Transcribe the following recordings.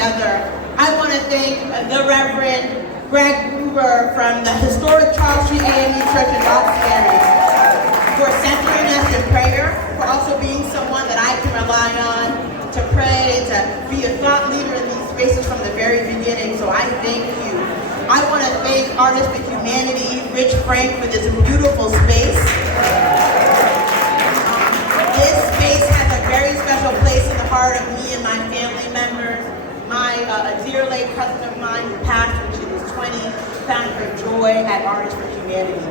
together. I want to thank the Reverend Greg Gruber from the historic Charles Street AME Church in Roxbury for centering us in prayer, for also being someone that I can rely on to pray and to be a thought leader in these spaces from the very beginning. So I thank you. I want to thank Artists with Humanity, Rich Frank, for this beautiful space. This space has a very special place in the heart of me and my family members. A dear late cousin of mine who passed when she was 20 found her joy at Artists for Humanity.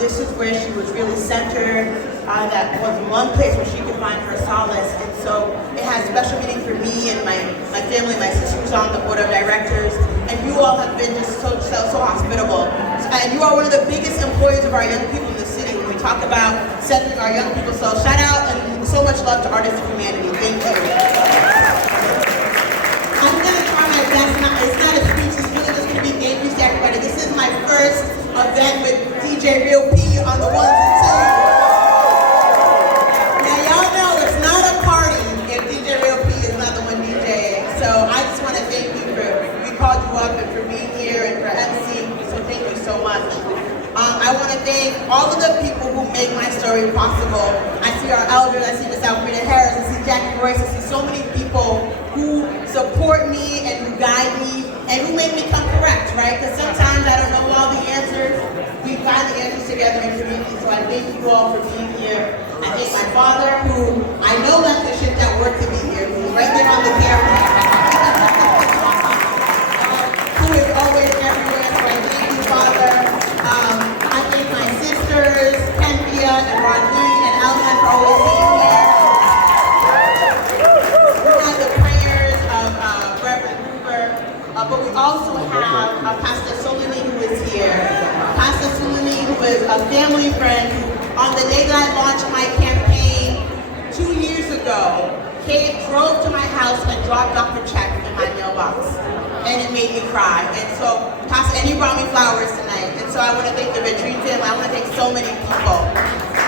This is where she was really centered. That was one place where she could find her solace. And so it has special meaning for me and my family, my sister who's on the board of directors. And you all have been just so hospitable. And you are one of the biggest employees of our young people in the city when we talk about centering our young people. So shout out and so much love to Artists for Humanity. Thank you. I'm going to try my best. It's not a speech. It's really just going to be thank yous to everybody. This is my first event with DJ Real P on the ones and twos. Now y'all know it's not a party if DJ Real P is not the one DJing. So I just want to thank you we called you up and for being here and for emceeing. So thank you so much. I want to thank all of the people who make my story possible. I see our elders, I see Miss Alfreda Harris, I see Jackie Royce, I see so many people who support me and who guide me and who make me come correct, right? Because sometimes I don't know all the answers. We find the answers together in community, so I thank you all for being here. I thank my father, who I know left the shift at work to be here, who's right there on the camera, who is always everywhere, so I thank you, Father. I thank my sisters, Kempia and Rodney and Alman for always being here. We have the prayers of Reverend Gruber, but we also have Pastor Solimi who is here. Pastor Solimi, who is a family friend, who on the day that I launched my campaign 2 years ago, drove to my house and dropped off a check in my mailbox. And it made me cry. And so, Pastor, and he brought me flowers tonight. And so I want to thank the retreat family. I want to thank so many people.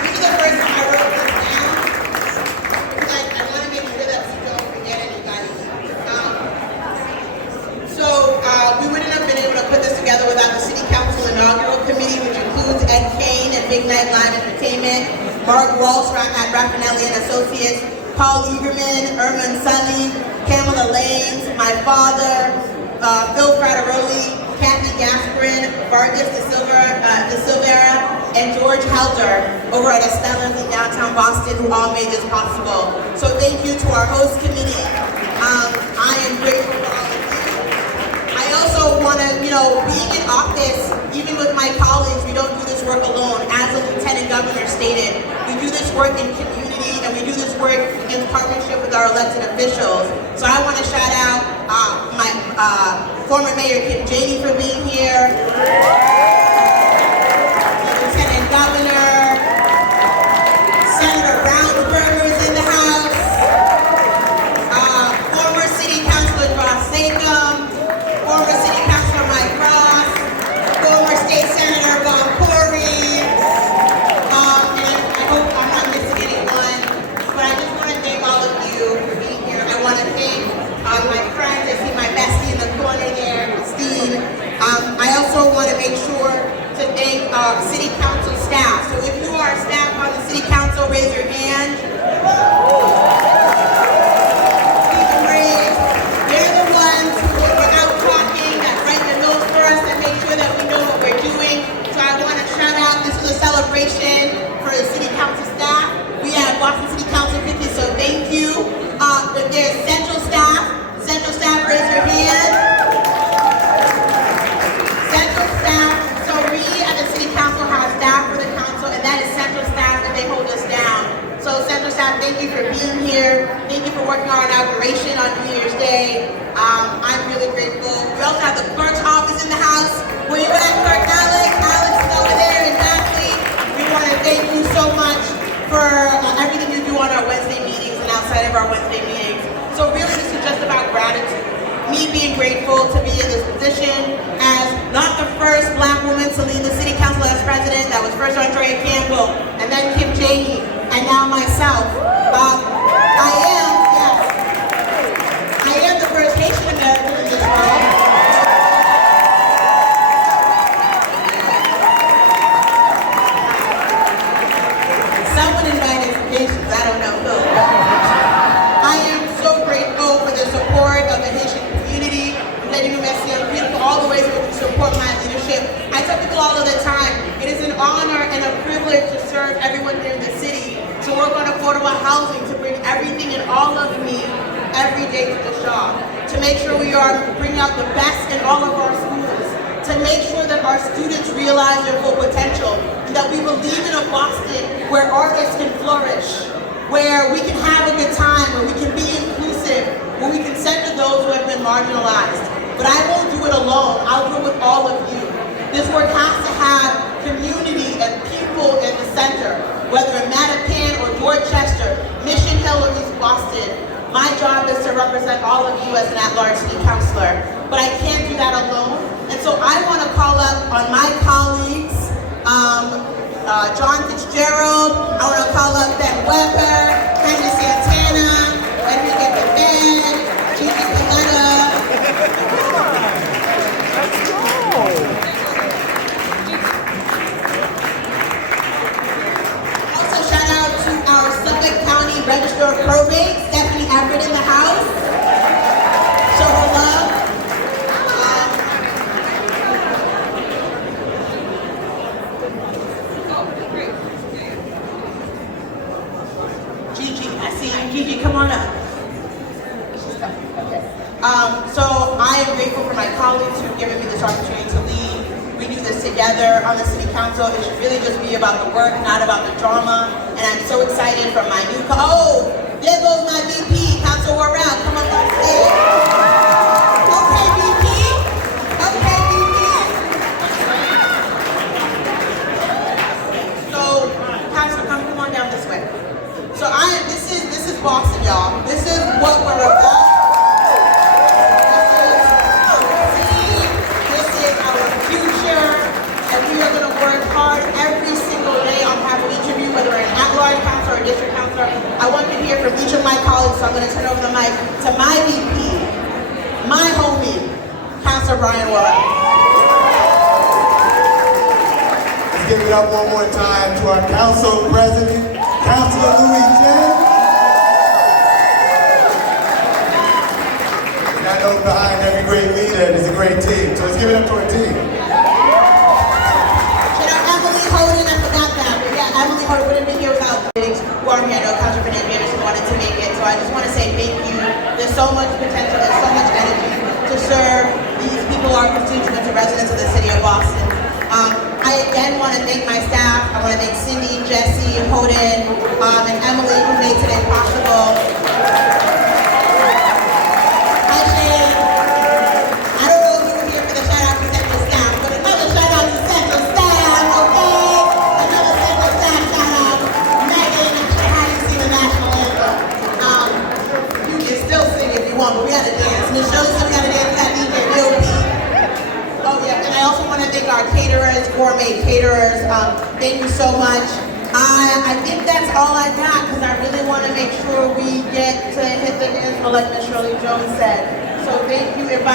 This is the first time I wrote this down. I want to make sure that we don't forget anybody. We wouldn't have been able to put this together without the City Council Inaugural Committee, which includes Ed Kane and Big Night Live Entertainment, Mark Walsh at Raffinelli and Associates, Paul Eagerman, Erman Sully, Pamela Lanes, my father, Phil Frateroli, Kathy Gasparin, Vargas de Silveira, and George Helder over at Estella's in downtown Boston, who all made this possible. So thank you to our host committee. I am grateful for all of you. I also want to, being in office, even with my colleagues, we don't do this work alone. As the Lieutenant Governor stated, we do this work in community and we do this work in partnership with our elected officials. So I want to shout out my former Mayor Kim Janey for being here, the Lieutenant Governor, Senator Brownsburger is in the house, former City Councilor Ross Sakem, former City Councilor Mike Ross, former State Senator Bob Corey, and I hope I'm not missing anyone, but I just want to thank all of you for being here. I want to thank my friends. I see my bestie in the corner there, Christine. I also want to make sure to thank City Council staff. So if you are staff on the City Council, raise your hand. Keep them raised. They're the ones who are out talking, that write the notes for us, and make sure that we know what we're doing. So I want to shout out, this is a celebration for the City Council staff. We have Boston City Council 50, so thank you. There's Central staff, raise your hand. Central staff, so we at the City Council have staff for the council, and that is Central staff, and they hold us down. So Central staff, thank you for being here. Thank you for working on our inauguration on New Year's Day. I'm really grateful. We also have the clerk's office in the house. Where you at, Clerk Alex? Alex is over there, exactly. We want to thank you so much for everything you do on our Wednesday meetings and outside of our Wednesday meetings. So really, this is just about gratitude. Me being grateful to be in this position as not the first Black woman to lead the City Council as president. That was first Andrea Campbell, and then Kim Janey, and now myself. I am the first Haitian serve everyone here in the city, to work on affordable housing, to bring everything and all of me every day to the shop, to make sure we are bringing out the best in all of our schools, to make sure that our students realize their full potential, and that we believe in a Boston where artists can flourish, where we can have a good time, where we can be inclusive, where we can center those who have been marginalized. But I won't do it alone, I'll do it with all of you. This work has to have community and people in the center, whether in Mattapan or Dorchester, Mission Hill or East Boston. My job is to represent all of you as an at-large city councilor, but I can't do that alone. And so I want to call up on my colleagues, John Fitzgerald, I want to call up Ben Weber, Henry Santana, Enrique Pepin, Gigi Paletta. Also shout out to our Suffolk County Register of Probate, Stephanie Everett in the house. Show her love. Gigi, I see you. Gigi, come on up. Okay. So I am grateful for my colleagues who've given me this opportunity to lead. We do this together on the City Council. It should really just be about the work, not about the drama. And I'm so excited for my new there goes my VP, Council Worrell. Come up on stage. Okay, VP. Okay, VP. So, Council, come on down this way. So this is Boston, y'all. This is what we're about. This is our future, and we are going to work hard every single day on behalf of each of you, whether we're an at-large councilor or a district councilor. I want to hear from each of my colleagues, so I'm going to turn over the mic to my VP, my homie, Councilor Brian Worrell. Let's give it up one more time to our council president, Councilor Louis Jen. And I know behind every great leader there's a great team, so let's give it up to our team. Emily Holden, I forgot that, but yeah, Emily Holden wouldn't be here without the meetings. Who are here, I know Councilor Fernando Anderson wanted to make it, so I just want to say thank you. There's so much potential, there's so much energy to serve these people, our constituents and residents of the city of Boston. I again want to thank my staff. I want to thank Cindy, Jesse, Holden, and Emily who made today possible. Hi, Shane. I don't know if you were here for the shout out to Central staff, but another shout out to Central staff, okay? Another Central staff shout out. Megan, I'm sure how you sing the national anthem. You can still sing if you want, but we got to dance. Michelle said we got to dance with that DJ VOP. Oh yeah, and I also want to thank our caterers, gourmet caterers. Thank you so much. I think that's all I got because I really want to make sure we get to hit the dance floor like Ms. Shirley Jones said. So thank you. If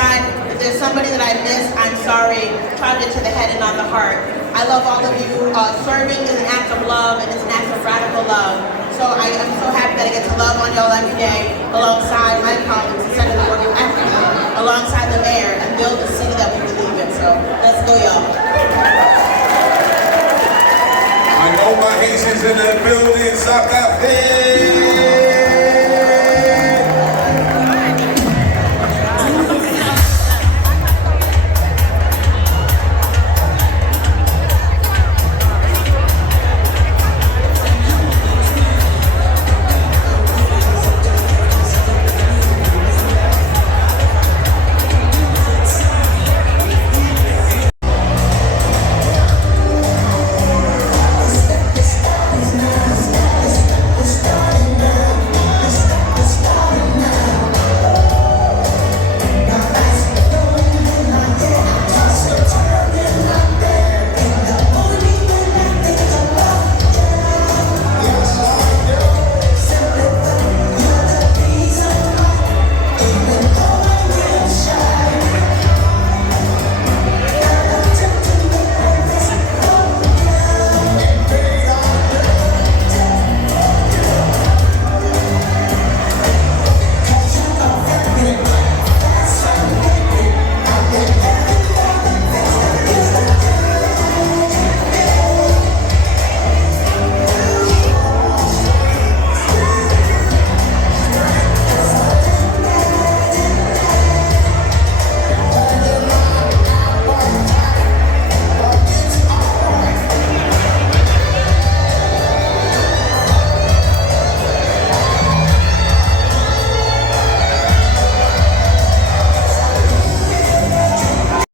there's somebody that I missed, I'm sorry. Try to get to the head and not the heart. I love all of you. Serving is an act of love and it's an act of radical love. So I am so happy that I get to love on y'all every day alongside my colleagues and Senator Work of Equity, alongside the mayor, and build the city that we believe in. So let's go, y'all. I know my Haitians in the building, South Africa.